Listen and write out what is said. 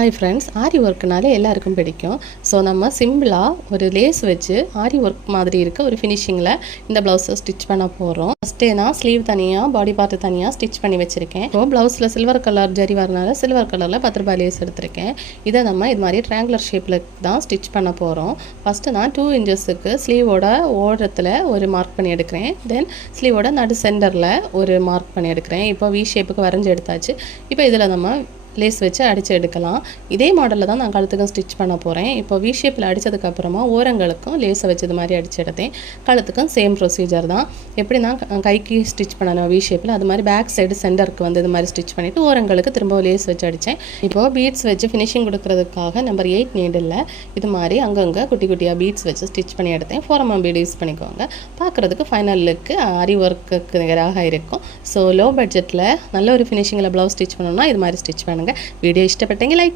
Hi friends, ஆரி ஒர்க்குனாலே எல்லாருக்கும் பிடிக்கும். So நம்ம சிம்பிளாக ஒரு லேஸ் வச்சு ஆரி ஒர்க் மாதிரி இருக்க ஒரு ஃபினிஷிங்கில் இந்த ப்ளவுஸை ஸ்டிச் பண்ண போகிறோம். ஃபஸ்ட்டே நான் ஸ்லீவ் தனியாக, பாடி பார்ட்டு தனியாக ஸ்டிச் பண்ணி வச்சுருக்கேன். இப்போ ப்ளவுஸில் சில்வர் கலர் ஜரி வரனால சில்வர் கலரில் 10 ரூபாய் லேஸ் எடுத்திருக்கேன். இதை நம்ம இது மாதிரி ட்ரையாங்குலர் ஷேப்பில் தான் ஸ்டிச் பண்ண போகிறோம். ஃபஸ்ட்டு நான் 2 இன்ச்சஸுக்கு ஸ்லீவோட ஓரத்தில் ஒரு மார்க் பண்ணி எடுக்கிறேன். தென் ஸ்லீவோட நடு சென்டரில் ஒரு மார்க் பண்ணி எடுக்கிறேன். இப்போ வி ஷேப்புக்கு வரைஞ்சி எடுத்தாச்சு. இப்போ இதில் நம்ம லேஸ் வச்சு அடித்து எடுக்கலாம். இதே மாடலில் தான் நான் கழுத்துக்கும் ஸ்டிச் பண்ண போகிறேன். இப்போ வி ஷேப்பில் அடித்ததுக்கப்புறமா ஓரங்களுக்கும் லேஸை வச்சு இது மாதிரி அடித்து எடுத்தேன். கழுத்துக்கும் சேம் ப்ரொசீஜர் தான். எப்படி நான் கைக்கு ஸ்டிச் பண்ணணும் வி ஷேப்பில், அது மாதிரி பேக் சைடு சென்டருக்கு வந்து இது மாதிரி ஸ்டிச் பண்ணிவிட்டு ஓரங்களுக்கு திரும்ப லேஸ் வச்சு அடித்தேன். இப்போது பீட்ஸ் வச்சு ஃபினிஷிங் கொடுக்கறதுக்காக நம்பர் 8 நீடில் இது மாதிரி அங்கங்கே குட்டி குட்டியாக பீட்ஸ் வச்சு ஸ்டிச் பண்ணி எடுத்தேன். 4mm பீட் யூஸ் பண்ணிக்கோங்க. பார்க்குறதுக்கு ஃபைனல் லுக்கு ஆரி ஒர்க்குக்கு நிகராக இருக்கும். ஸோ லோ பட்ஜெட்டில் நல்ல ஒரு ஃபினிஷிங்கில் ப்ளவுஸ் ஸ்டிச் பண்ணணும்னா இது மாதிரி ஸ்டிச் பண்ணுங்கள். Video இஷ்டப்பட்டீங்க like